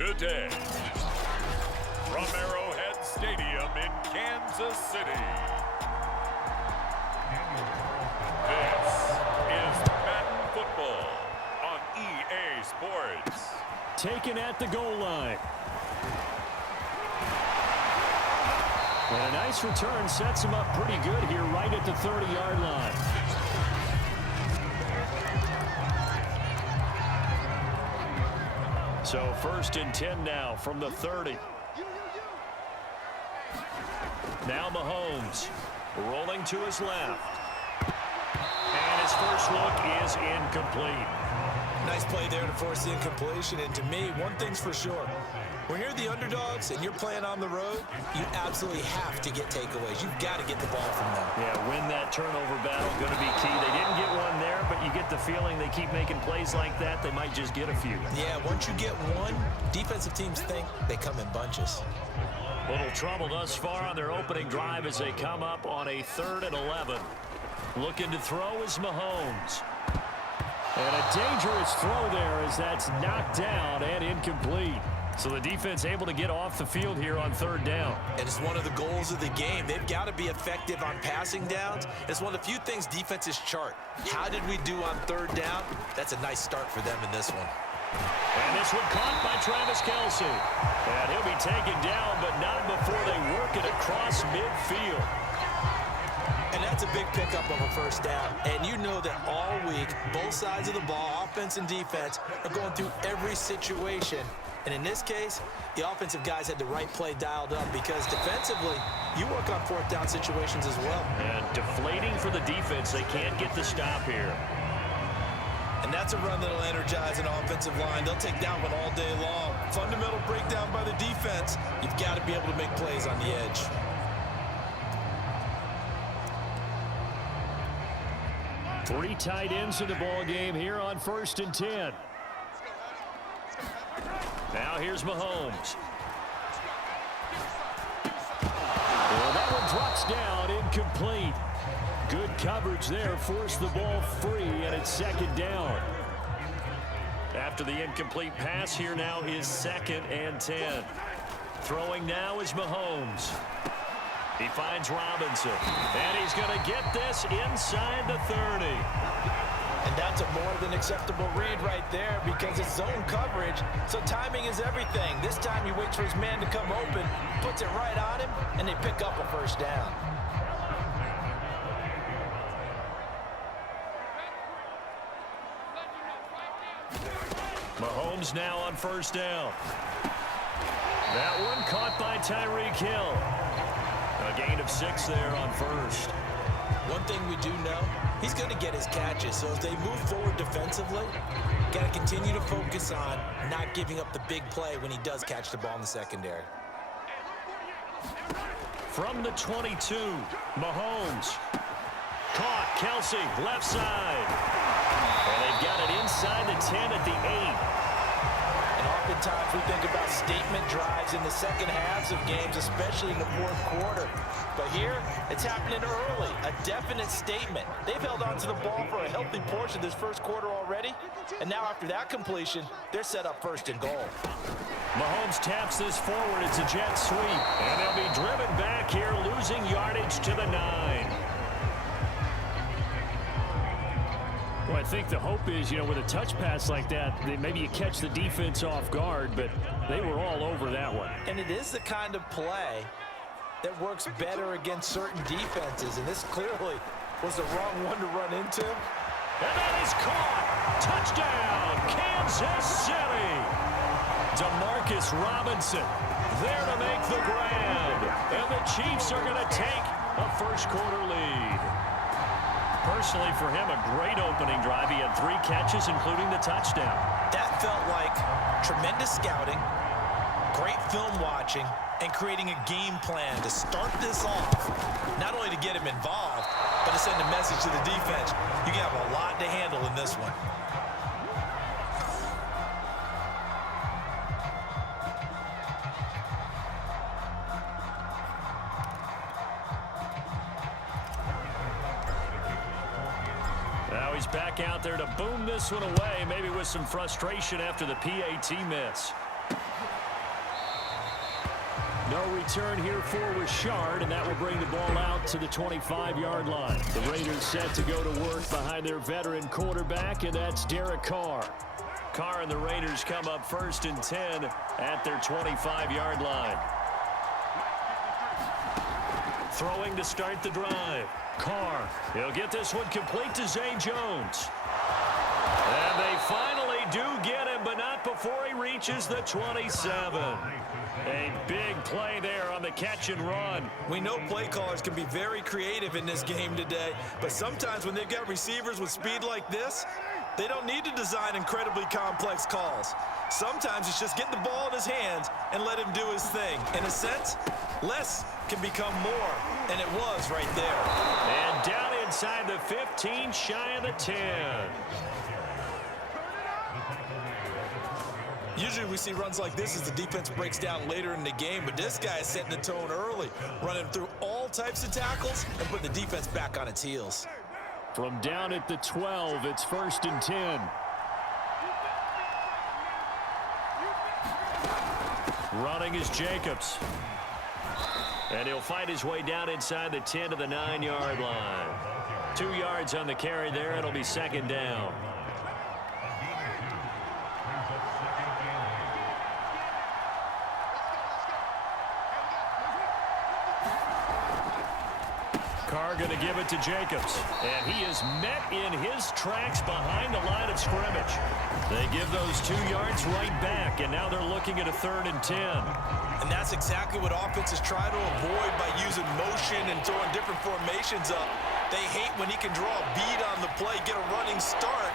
today. From Arrowhead Stadium in Kansas City, this is Madden Football on EA Sports. Taken at the goal line. And a nice return sets him up pretty good here right at the 30-yard line. So 1st and 10 now from the 30. Now Mahomes rolling to his left. And his first look is incomplete. Nice play there to force the incompletion. And to me, one thing's for sure. When you're the underdogs and you're playing on the road, you absolutely have to get takeaways. You've got to get the ball from them. Yeah, win that turnover battle, going to be key. They didn't get one there, but you get the feeling they keep making plays like that, they might just get a few. Yeah, once you get one, defensive teams think they come in bunches. Little trouble thus far on their opening drive as they come up on a 3rd and 11. Looking to throw is Mahomes. And a dangerous throw there as that's knocked down and incomplete. So the defense able to get off the field here on 3rd down. And it's one of the goals of the game. They've got to be effective on passing downs. It's one of the few things defenses chart. How did we do on 3rd down? That's a nice start for them in this one. And this one caught by Travis Kelce. And he'll be taken down, but not before they work it across midfield. And that's a big pickup of a 1st down. And you know that all week, both sides of the ball, offense and defense, are going through every situation. And in this case, the offensive guys had the right play dialed up because defensively, you work on 4th down situations as well. And deflating for the defense. They can't get the stop here. And that's a run that'll energize an offensive line. They'll take that one all day long. Fundamental breakdown by the defense. You've got to be able to make plays on the edge. Three tight ends in the ball game here on 1st and 10. Now here's Mahomes. Well, that one drops down, incomplete. Good coverage there, forced the ball free, and it's 2nd down. After the incomplete pass, here now is 2nd and 10. Throwing now is Mahomes. He finds Robinson, and he's going to get this inside the 30. And that's a more than acceptable read right there because it's zone coverage, so timing is everything. This time he waits for his man to come open, puts it right on him, and they pick up a 1st down. Mahomes now on 1st down. That one caught by Tyreek Hill. A gain of 6 there on 1st. One thing we do know, he's going to get his catches. So as they move forward defensively, got to continue to focus on not giving up the big play when he does catch the ball in the secondary. From the 22, Mahomes. Caught, Kelce, left side. And they've got it inside the 10 at the 8. And oftentimes we think about statement drives in the second halves of games, especially in the 4th quarter. But here, it's happening early, a definite statement. They've held on to the ball for a healthy portion of this 1st quarter already. And now after that completion, they're set up 1st and goal. Mahomes taps this forward. It's a jet sweep. And they'll be driven back here, losing yardage to the 9. Well, I think the hope is, with a touch pass like that, maybe you catch the defense off guard, but they were all over that one. And it is the kind of play that works better against certain defenses, and this clearly was the wrong one to run into. And that is caught. Touchdown, Kansas City. Demarcus Robinson there to make the grab. And the Chiefs are going to take a 1st quarter lead. Personally, for him, a great opening drive. He had 3 catches, including the touchdown. That felt like tremendous scouting, great film watching, and creating a game plan to start this off, not only to get him involved, but to send a message to the defense. You can have a lot to handle in this one. Now he's back out there to boom this one away, maybe with some frustration after the PAT miss. No return here for Richard, and that will bring the ball out to the 25-yard line. The Raiders set to go to work behind their veteran quarterback, and that's Derek Carr. Carr and the Raiders come up 1st and 10 at their 25-yard line. Throwing to start the drive. Carr, he'll get this one complete to Zay Jones. And they finally do get him, but not before he reaches the 27. A big play there on the catch and run. We know play callers can be very creative in this game today, but sometimes when they've got receivers with speed like this, they don't need to design incredibly complex calls. Sometimes it's just get the ball in his hands and let him do his thing. In a sense, less can become more, and it was right there. And down inside the 15, shy of the 10. Usually we see runs like this as the defense breaks down later in the game, but this guy is setting the tone early, running through all types of tackles and putting the defense back on its heels. From down at the 12, it's 1st and 10. Running is Jacobs. And he'll find his way down inside the 10 to the 9-yard line. 2 yards on the carry there. It'll be 2nd down. Carr going to give it to Jacobs. And he is met in his tracks behind the line of scrimmage. They give those 2 yards right back, and now they're looking at a 3rd and 10. And that's exactly what offenses try to avoid by using motion and throwing different formations up. They hate when he can draw a bead on the play, get a running start,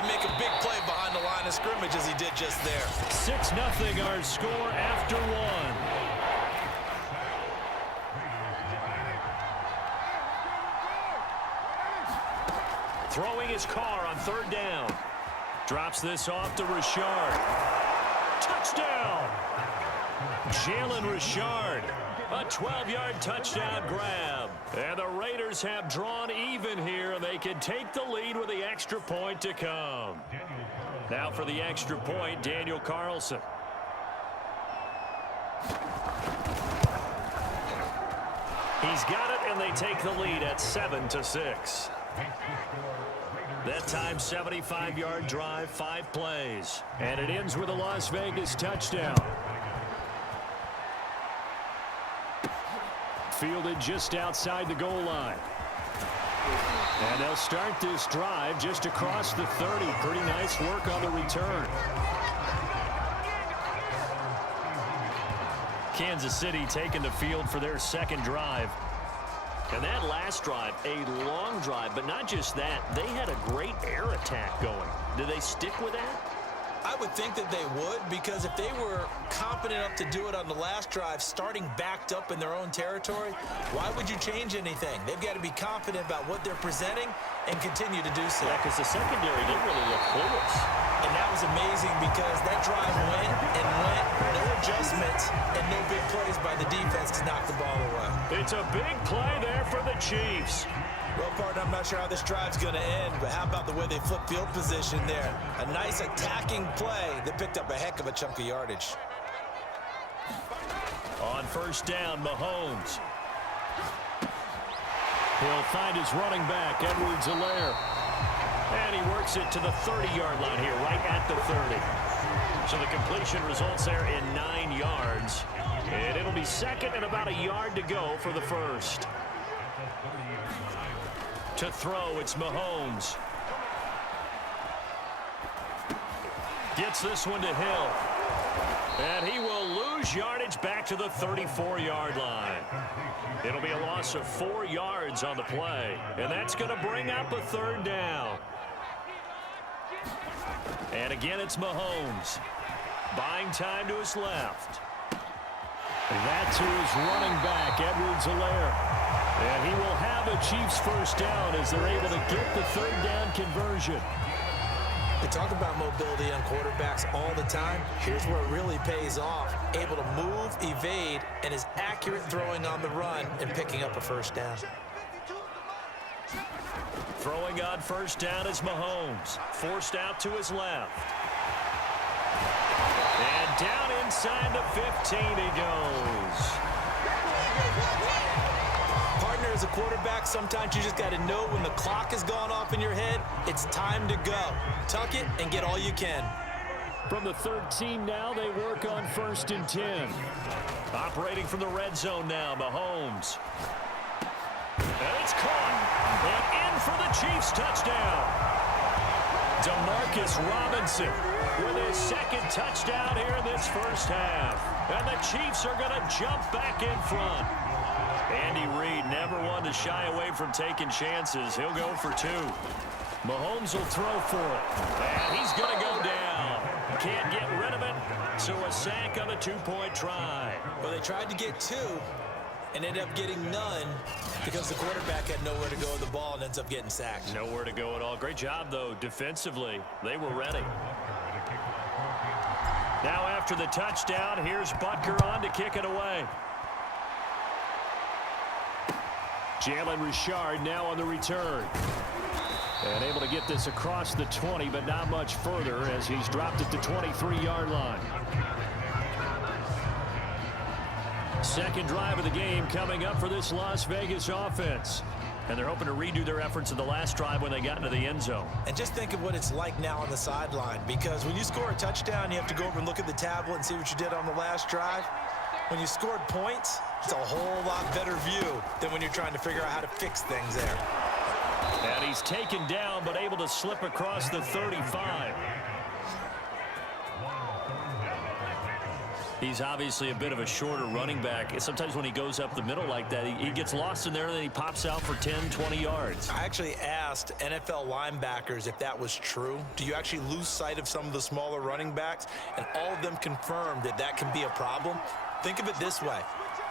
and make a big play behind the line of scrimmage as he did just there. 6-0 our score after 1. Throwing his Carr on 3rd down. Drops this off to Richard. Touchdown! Jalen Richard. A 12-yard touchdown grab. And the Raiders have drawn even here, and they can take the lead with the extra point to come. Now for the extra point, Daniel Carlson. He's got it, and they take the lead at 7-6. That time, 75-yard drive, 5 plays. And it ends with a Las Vegas touchdown. Fielded just outside the goal line. And they'll start this drive just across the 30. Pretty nice work on the return. Kansas City taking the field for their 2nd drive. And that last drive, a long drive, but not just that. They had a great air attack going. Do they stick with that? I would think that they would, because if they were confident enough to do it on the last drive, starting backed up in their own territory, why would you change anything? They've got to be confident about what they're presenting and continue to do so. Yeah, because the secondary didn't really look clueless. And that was amazing because that drive went and went, no adjustments, and no big plays by the defense to knock the ball away. It's a big play there for the Chiefs. Well, partner, I'm not sure how this drive's going to end, but how about the way they flip field position there? A nice attacking play that picked up a heck of a chunk of yardage. On 1st down, Mahomes. He'll find his running back, Edwards-Helaire. And he works it to the 30-yard line here, right at the 30. So the completion results there in 9 yards. And it'll be 2nd and about a yard to go for the 1st. To throw, it's Mahomes. Gets this one to Hill. And he will lose yardage back to the 34-yard line. It'll be a loss of 4 yards on the play. And that's going to bring up a 3rd down. And again, it's Mahomes. Buying time to his left. That's to his running back, Edwards-Helaire. And he will have a Chiefs 1st down as they're able to get the 3rd down conversion. They talk about mobility on quarterbacks all the time. Here's where it really pays off. Able to move, evade, and is accurate throwing on the run and picking up a 1st down. Throwing on 1st down is Mahomes. Forced out to his left. And down inside the 15 he goes. Partner, as a quarterback, sometimes you just got to know when the clock has gone off in your head, it's time to go. Tuck it and get all you can. From the 13 now, they work on 1st and 10. Operating from the red zone now, Mahomes. And it's caught. And in for the Chiefs touchdown. Demarcus Robinson with his second touchdown here in this first half. And the Chiefs are going to jump back in front. Andy Reid never one to shy away from taking chances. He'll go for 2. Mahomes will throw for it. And he's going to go down. Can't get rid of it, so a sack on the 2-point try. Well, they tried to get 2 and ended up getting none because the quarterback had nowhere to go with the ball and ends up getting sacked. Nowhere to go at all. Great job, though, defensively. They were ready. Now after the touchdown, here's Butker on to kick it away. Jalen Richard now on the return. And able to get this across the 20, but not much further as he's dropped at the 23-yard line. Second drive of the game coming up for this Las Vegas offense. And they're hoping to redo their efforts in the last drive when they got into the end zone. And just think of what it's like now on the sideline, because when you score a touchdown, you have to go over and look at the tablet and see what you did on the last drive. When you scored points, it's a whole lot better view than when you're trying to figure out how to fix things there. And he's taken down, but able to slip across the 35. He's obviously a bit of a shorter running back. Sometimes when he goes up the middle like that, he gets lost in there, and then he pops out for 10, 20 yards. I actually asked NFL linebackers if that was true. Do you actually lose sight of some of the smaller running backs? And all of them confirmed that that can be a problem. Think of it this way.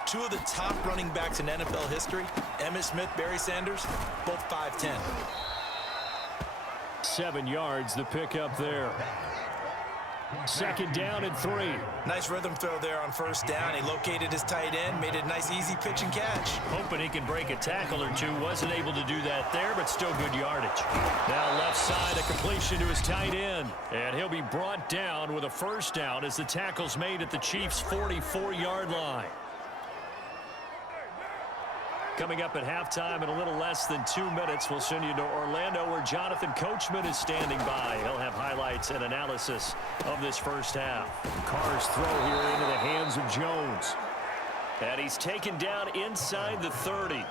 2 of the top running backs in NFL history, Emmitt Smith, Barry Sanders, both 5'10". 7 yards, the pickup there. Second down and 3. Nice rhythm throw there on first down. He located his tight end, made a nice easy pitch and catch. Hoping he can break a tackle or 2. Wasn't able to do that there, but still good yardage. Now left side, a completion to his tight end. And he'll be brought down with a first down as the tackle's made at the Chiefs' 44-yard line. Coming up at halftime in a little less than 2 minutes, we'll send you to Orlando where Jonathan Coachman is standing by. He'll have highlights and analysis of this first half. Carr's throw here into the hands of Jones. And he's taken down inside the 30. I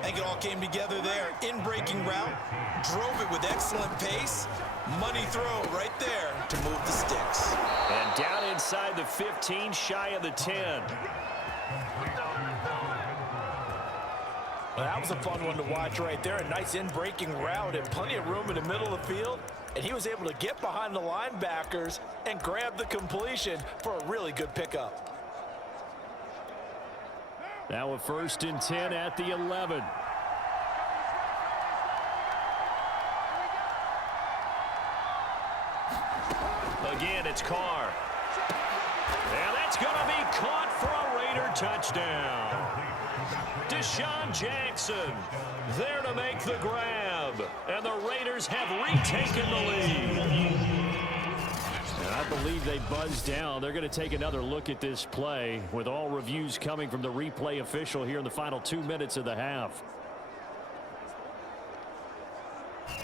think it all came together there. In-breaking route, drove it with excellent pace. Money throw right there to move the sticks. And down inside the 15, shy of the 10. Well, that was a fun one to watch right there. A nice in-breaking route and plenty of room in the middle of the field. And he was able to get behind the linebackers and grab the completion for a really good pickup. Now a 1st and 10 at the 11. Again, it's Carr. And that's going to be caught for a Raider touchdown. Deshaun Jackson there to make the grab. And the Raiders have retaken the lead. And I believe they buzzed down. They're going to take another look at this play with all reviews coming from the replay official here in the final 2 minutes of the half.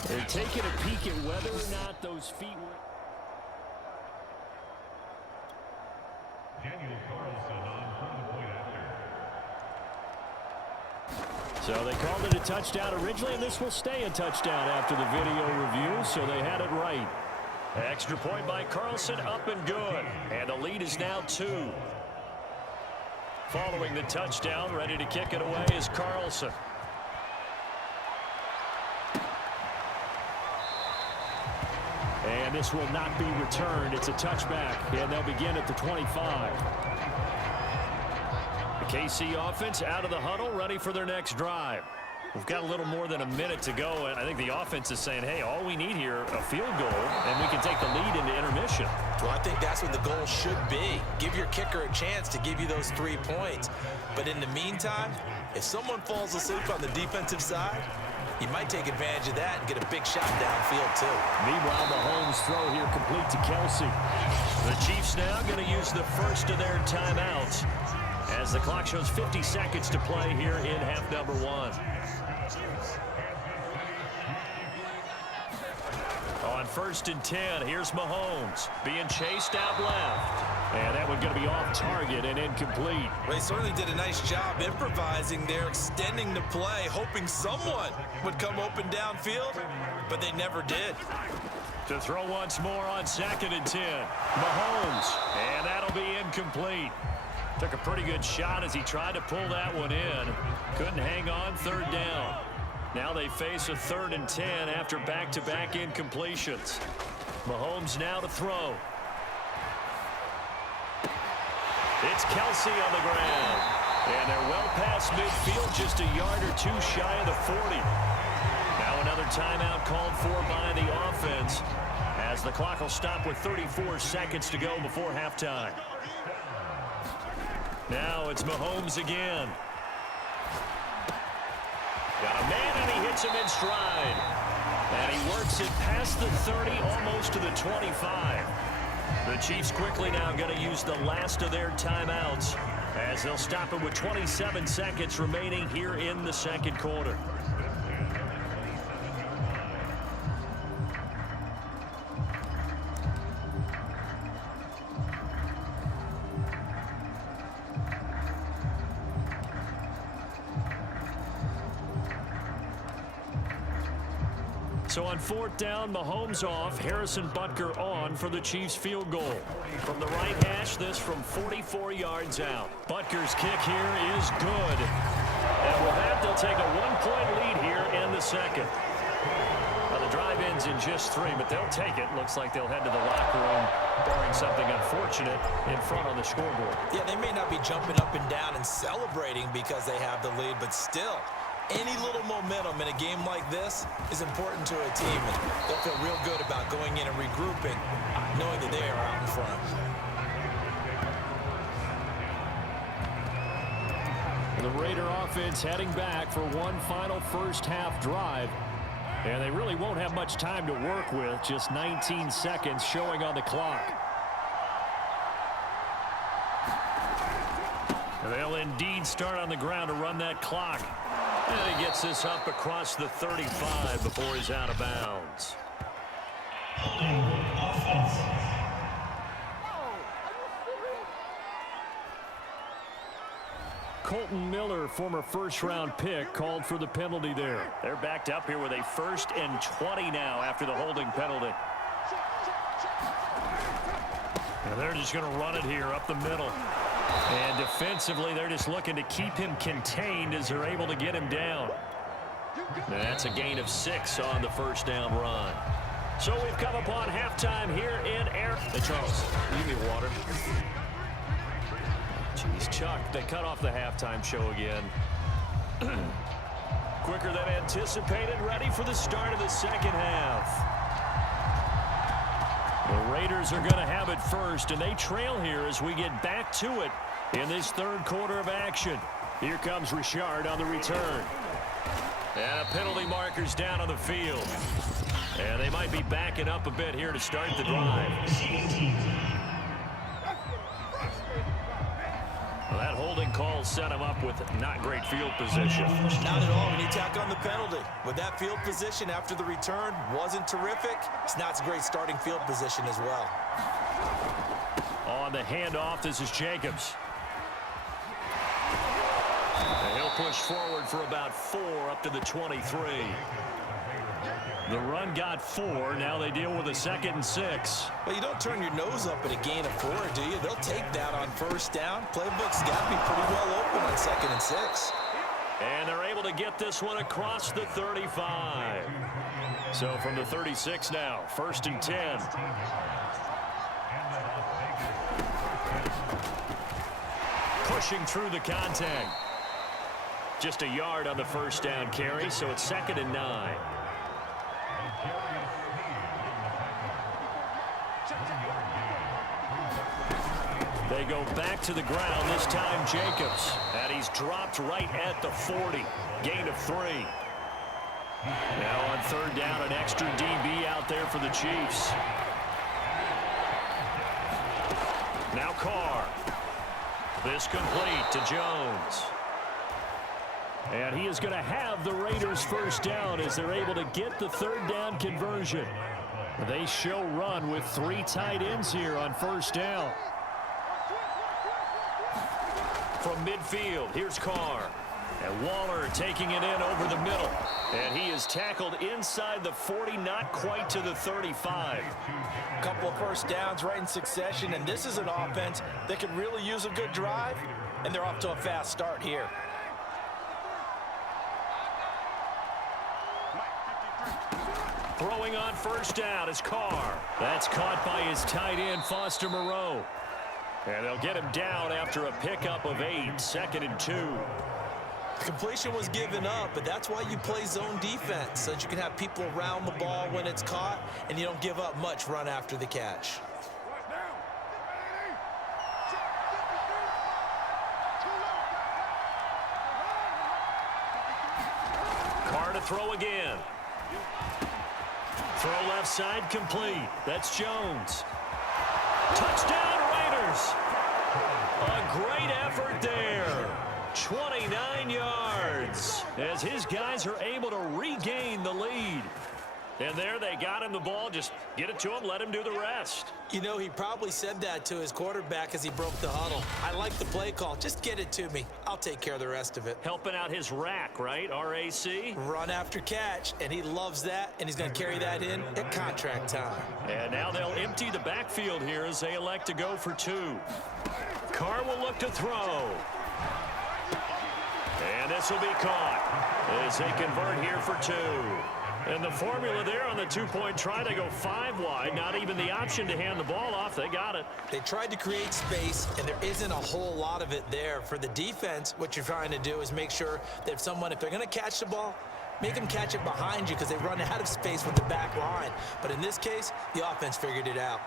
They're taking a peek at whether or not those feet were... So they called it a touchdown originally, and this will stay a touchdown after the video review, so they had it right. Extra point by Carlson, up and good. And the lead is now 2. Following the touchdown, ready to kick it away is Carlson. And this will not be returned. It's a touchback, and they'll begin at the 25. The KC offense out of the huddle, ready for their next drive. We've got a little more than a minute to go, and I think the offense is saying, hey, all we need here, a field goal, and we can take the lead into intermission. Well, I think that's what the goal should be. Give your kicker a chance to give you those 3 points. But in the meantime, if someone falls asleep on the defensive side, you might take advantage of that and get a big shot downfield, too. Meanwhile, Mahomes' throw here complete to Kelsey. The Chiefs now going to use the first of their timeouts as the clock shows 50 seconds to play here in half number 1. On 1st and 10, here's Mahomes being chased out left. And that one going to be off target and incomplete. They certainly did a nice job improvising there, extending the play, hoping someone would come open downfield, but they never did. To throw once more on 2nd and 10. Mahomes, and that'll be incomplete. Took a pretty good shot as he tried to pull that one in. Couldn't hang on, 3rd down. Now they face a 3rd and 10 after back-to-back incompletions. Mahomes now to throw. It's Kelsey on the ground. And they're well past midfield, just a yard or two shy of the 40. Now another timeout called for by the offense as the clock will stop with 34 seconds to go before halftime. Now it's Mahomes again. Got a man, and he hits him in stride. And he works it past the 30, almost to the 25. The Chiefs quickly now going to use the last of their timeouts as they'll stop it with 27 seconds remaining here in the 2nd quarter. So on 4th down, Mahomes off, Harrison Butker on for the Chiefs field goal. From the right hash, this from 44 yards out. Butker's kick here is good. And with that, they'll take a 1-point lead here in the 2nd. Now the drive ends in just 3, but they'll take it. Looks like they'll head to the locker room, barring something unfortunate in front on the scoreboard. Yeah, they may not be jumping up and down and celebrating because they have the lead, but still, any little momentum in a game like this is important to a team, and they'll feel real good about going in and regrouping, knowing that they are out in front. The Raider offense heading back for one final first-half drive, and they really won't have much time to work with, just 19 seconds showing on the clock. They'll indeed start on the ground to run that clock. And he gets this up across the 35 before he's out of bounds. Colton Miller, former first-round pick, called for the penalty there. They're backed up here with a 1st and 20 now after the holding penalty. And they're just going to run it here up the middle. And defensively, they're just looking to keep him contained as they're able to get him down. And that's a gain of 6 on the first down run. So we've come upon halftime here in air. Hey, Charles, you give me water. Jeez, Chuck, they cut off the halftime show again. Quicker than anticipated, ready for the start of the 2nd half. The Raiders are going to have it first, and they trail here as we get back to it in this 3rd quarter of action. Here comes Richard on the return. And a penalty marker's down on the field. And they might be backing up a bit here to start the drive. Well, that holding call set him up with not great field position. Not at all when you tack on the penalty. With that field position after the return wasn't terrific, it's not a great starting field position as well. On the handoff, this is Jacobs. And he'll push forward for about 4 up to the 23. The run got 4. Now they deal with a 2nd and 6. Well, you don't turn your nose up at a gain of 4, do you? They'll take that on 1st down. Playbook's got to be pretty well open on 2nd and 6. And they're able to get this one across the 35. So from the 36 now, 1st and 10. Pushing through the contact. Just a yard on the first down carry, so it's 2nd and 9. They go back to the ground, this time Jacobs. And he's dropped right at the 40. Gain of 3. Now on 3rd down, an extra DB out there for the Chiefs. Now Carr. This complete to Jones. And he is going to have the Raiders first down as they're able to get the third down conversion. They show run with 3 tight ends here on first down. From midfield, here's Carr. And Waller taking it in over the middle. And he is tackled inside the 40, not quite to the 35. A couple of first downs right in succession, and this is an offense that could really use a good drive, and they're off to a fast start here. Throwing on first down is Carr. That's caught by his tight end, Foster Moreau. And they'll get him down after a pickup of 8, 2nd and 2. The completion was given up, but that's why you play zone defense, so that you can have people around the ball when it's caught, and you don't give up much run after the catch. Carr to throw again. Throw left side complete. That's Jones. Touchdown Raiders. A great effort there. 29 yards as his guys are able to regain the lead. And there they got him the ball. Just get it to him, let him do the rest. You know, he probably said that to his quarterback as he broke the huddle. I like the play call. Just get it to me. I'll take care of the rest of it. Helping out his rack, right? RAC? Run after catch, and he loves that, and he's going to carry that in at contract time. And now they'll empty the backfield here as they elect to go for 2. Carr will look to throw. And this will be caught as they convert here for 2. And the formula there on the 2-point try, they go 5 wide. Not even the option to hand the ball off. They got it. They tried to create space, and there isn't a whole lot of it there. For the defense, what you're trying to do is make sure that if they're going to catch the ball, make them catch it behind you because they run out of space with the back line. But in this case, the offense figured it out.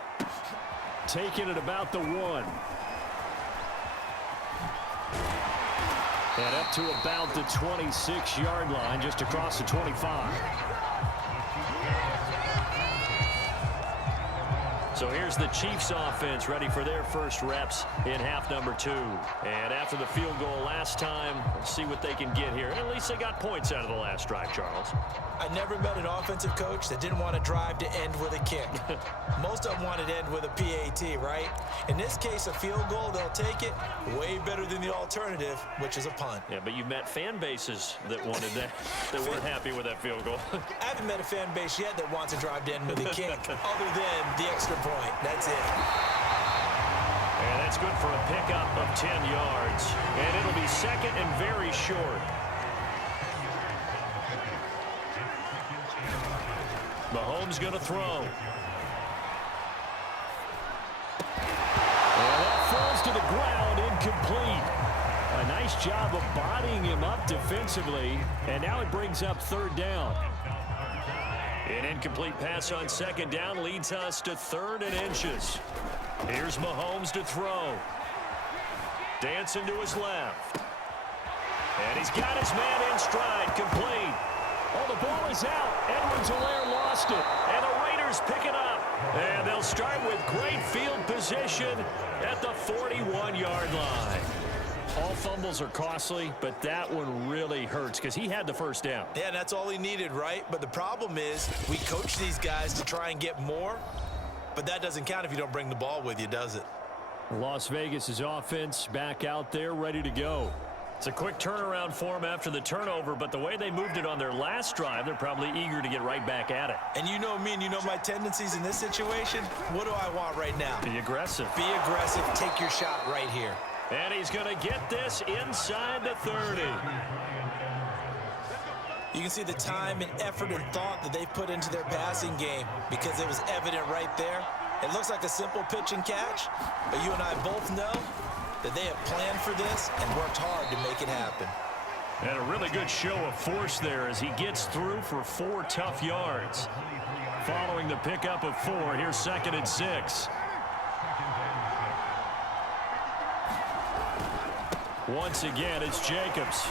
Taking it about the 1. And up to about the 26-yard line, just across the 25. So here's the Chiefs offense ready for their first reps in half number 2. And after the field goal last time, let's see what they can get here. At least they got points out of the last drive, Charles. I never met an offensive coach that didn't want to drive to end with a kick. Most of them wanted to end with a PAT, right? In this case, a field goal, they'll take it. Way better than the alternative, which is a punt. Yeah, but you've met fan bases that wanted that, that weren't happy with that field goal. I haven't met a fan base yet that wants to drive to end with a kick, other than the extra point. That's it. And that's good for a pickup of 10 yards. And it'll be 2nd and very short. Mahomes going to throw. And that falls to the ground, incomplete. A nice job of bodying him up defensively. And now it brings up 3rd down. An incomplete pass on 2nd down leads us to 3rd and inches. Here's Mahomes to throw. Dancing to his left. And he's got his man in stride, complete. Oh, the ball is out. Edwards-Helaire lost it. And the Raiders pick it up. And they'll start with great field position at the 41-yard line. All fumbles are costly, but that one really hurts because he had the first down. Yeah, that's all he needed, right? But the problem is we coach these guys to try and get more, but that doesn't count if you don't bring the ball with you, does it? Las Vegas's offense back out there ready to go. It's a quick turnaround for them after the turnover, but the way they moved it on their last drive, they're probably eager to get right back at it. And you know me and you know my tendencies in this situation. What do I want right now? Be aggressive. Be aggressive. Take your shot right here. And he's going to get this inside the 30. You can see the time and effort and thought that they put into their passing game because it was evident right there. It looks like a simple pitch and catch, but you and I both know that they have planned for this and worked hard to make it happen. And a really good show of force there as he gets through for 4 tough yards. Following the pickup of 4, here's 2nd and 6. Once again, it's Jacobs.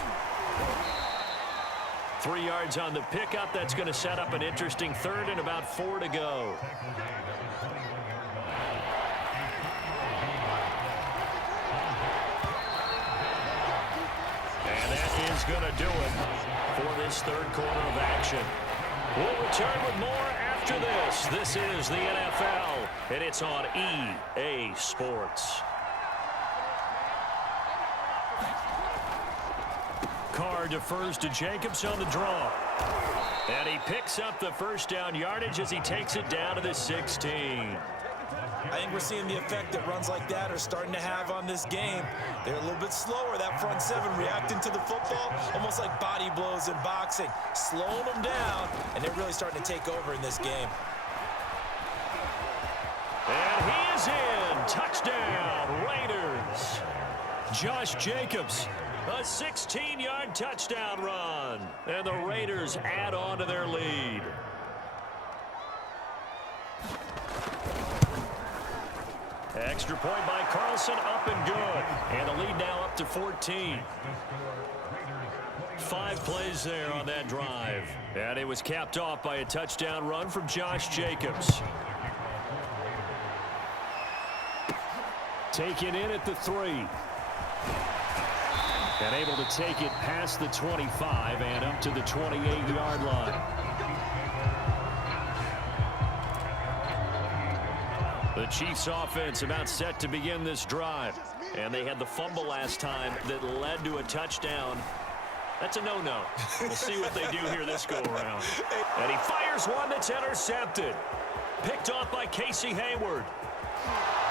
3 yards on the pickup. That's going to set up an interesting 3rd and about 4 to go. is going to do it for this third quarter of action. We'll return with more after this. This is the NFL, and it's on EA Sports. Carr defers to Jacobs on the draw. And he picks up the first down yardage as he takes it down to the 16. I think we're seeing the effect that runs like that are starting to have on this game. They're a little bit slower, that front seven, reacting to the football, almost like body blows in boxing, slowing them down, and they're really starting to take over in this game. And he is in. Touchdown, Raiders. Josh Jacobs, a 16-yard touchdown run. And the Raiders add on to their lead. Extra point by Carlson, up and good. And the lead now up to 14. 5 plays there on that drive. And it was capped off by a touchdown run from Josh Jacobs. Taken in at the 3. And able to take it past the 25 and up to the 28-yard line. The Chiefs offense about set to begin this drive. And they had the fumble last time that led to a touchdown. That's a no-no. We'll see what they do here this go-around. And he fires one that's intercepted. Picked off by Casey Hayward.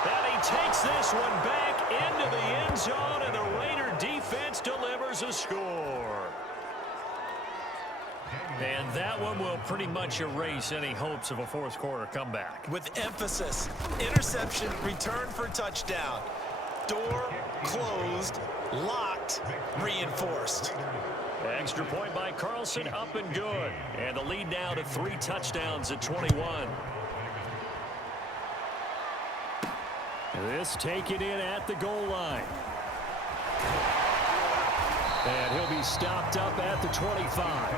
And he takes this one back into the end zone, and the Raider defense delivers a score. And that one will pretty much erase any hopes of a fourth quarter comeback. With emphasis, interception, return for touchdown. Door closed, locked, reinforced. Extra point by Carlson, up and good. And the lead now to 3 touchdowns at 21. This taken in at the goal line. And he'll be stopped up at the 25.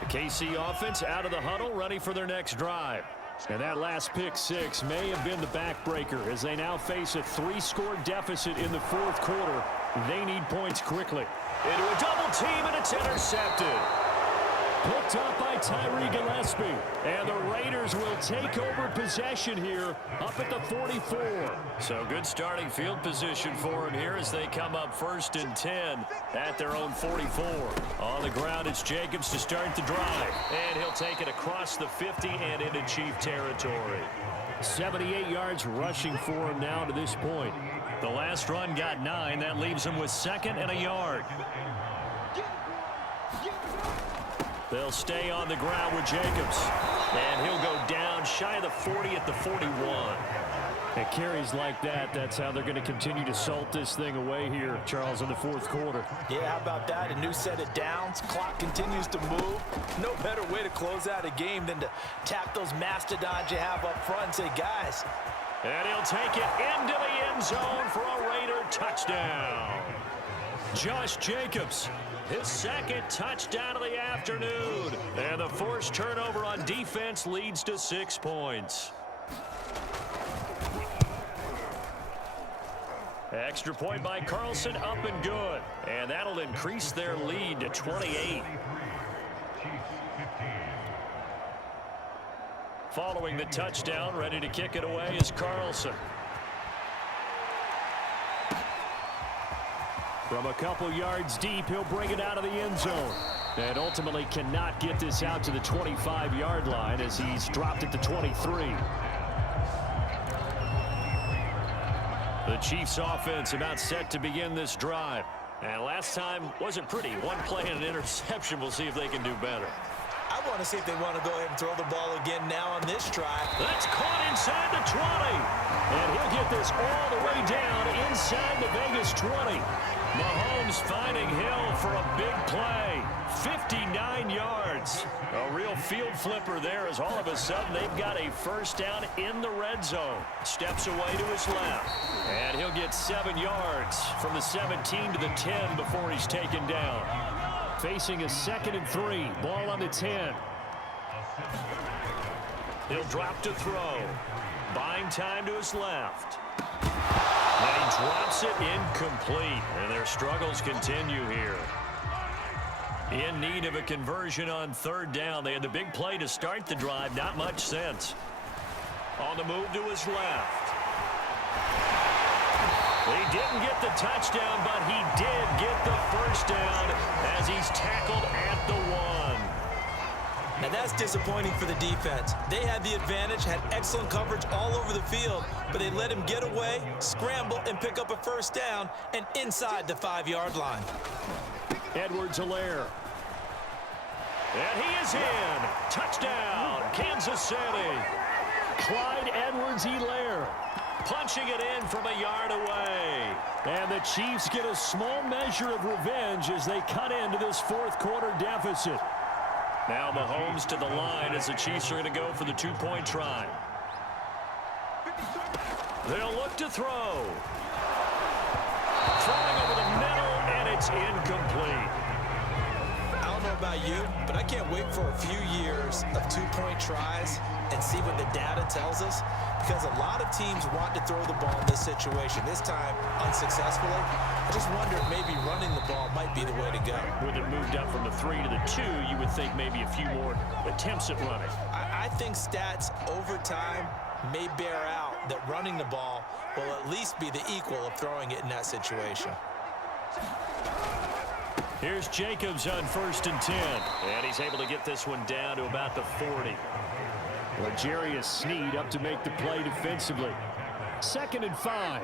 The KC offense out of the huddle, ready for their next drive. And that last pick 6 may have been the backbreaker as they now face a 3-score deficit in the fourth quarter. They need points quickly. Into a double team, and it's intercepted. Picked up by Tyree Gillespie. And the Raiders will take over possession here up at the 44. So good starting field position for them here as they come up 1st and 10 at their own 44. On the ground, it's Jacobs to start the drive. And he'll take it across the 50 and into Chief territory. 78 yards rushing for him now to this point. The last run got 9. That leaves him with 2nd and a yard. They'll stay on the ground with Jacobs. And he'll go down shy of the 40 at the 41. It carries like that. That's how they're going to continue to salt this thing away here, Charles, in the fourth quarter. Yeah, how about that? A new set of downs. Clock continues to move. No better way to close out a game than to tap those mastodons you have up front and say, guys. And he'll take it into the end zone for a Raider touchdown. Josh Jacobs, his 2nd touchdown of the afternoon. And the forced turnover on defense leads to 6 points. Extra point by Carlson, up and good. And that'll increase their lead to 28. Following the touchdown, ready to kick it away is Carlson. From a couple yards deep, he'll bring it out of the end zone. And ultimately cannot get this out to the 25-yard line as he's dropped at the 23. The Chiefs offense about set to begin this drive. And last time wasn't pretty. 1 play and an interception. We'll see if they can do better. I want to see if they want to go ahead and throw the ball again now on this drive. That's caught inside the 20. And he'll get this all the way down inside the Vegas 20. Mahomes finding Hill for a big play. 59 yards. A real field flipper there as all of a sudden they've got a first down in the red zone. Steps away to his left. And he'll get 7 yards from the 17 to the 10 before he's taken down. Facing a 2nd and 3. Ball on the 10. He'll drop to throw. Buying time to his left. And he drops it incomplete. And their struggles continue here. In need of a conversion on third down. They had the big play to start the drive. Not much sense. On the move to his left. He didn't get the touchdown, but he did get the first down as he's tackled at the 1. Now that's disappointing for the defense. They had the advantage, had excellent coverage all over the field, but they let him get away, scramble, and pick up a first down, and inside the 5-yard line. Edwards-Helaire. And he is in. Touchdown, Kansas City. Clyde Edwards-Helaire punching it in from a yard away. And the Chiefs get a small measure of revenge as they cut into this fourth-quarter deficit. Now Mahomes to the line as the Chiefs are going to go for the 2-point try. They'll look to throw. Throwing over the middle, and it's incomplete. I don't know about you, but I can't wait for a few years of 2-point tries and see what the data tells us, because a lot of teams want to throw the ball in this situation. This time, unsuccessfully. I just wonder if maybe running the ball might be the way to go. With it moved up from the 3 to the 2, you would think maybe a few more attempts at running. I think stats over time may bear out that running the ball will at least be the equal of throwing it in that situation. Here's Jacobs on 1st and 10. And he's able to get this one down to about the 40. L'Jarius Sneed up to make the play defensively. 2nd and 5.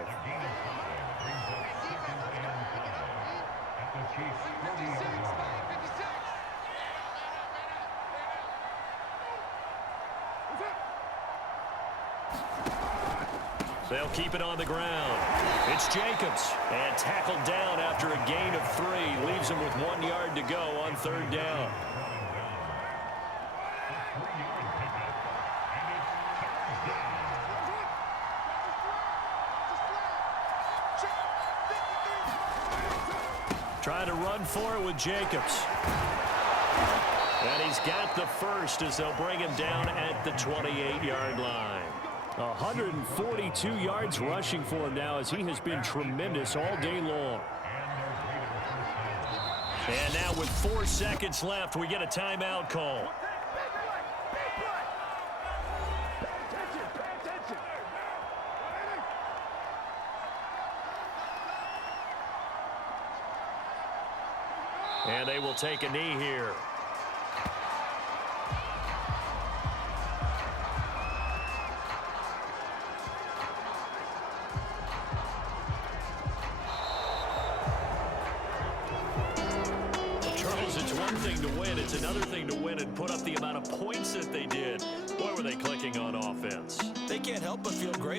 They'll keep it on the ground. It's Jacobs. And tackled down after a gain of 3. Leaves him with 1 yard to go on 3rd down. Trying to run for it with Jacobs. And he's got the first as they'll bring him down at the 28-yard line. 142 yards rushing for him now as he has been tremendous all day long. And now with 4 seconds left, we get a timeout call. And they will take a knee here. Charles, it's one thing to win. It's another thing to win and put up the amount of points that they did. Boy, were they clicking on offense. They can't help but feel great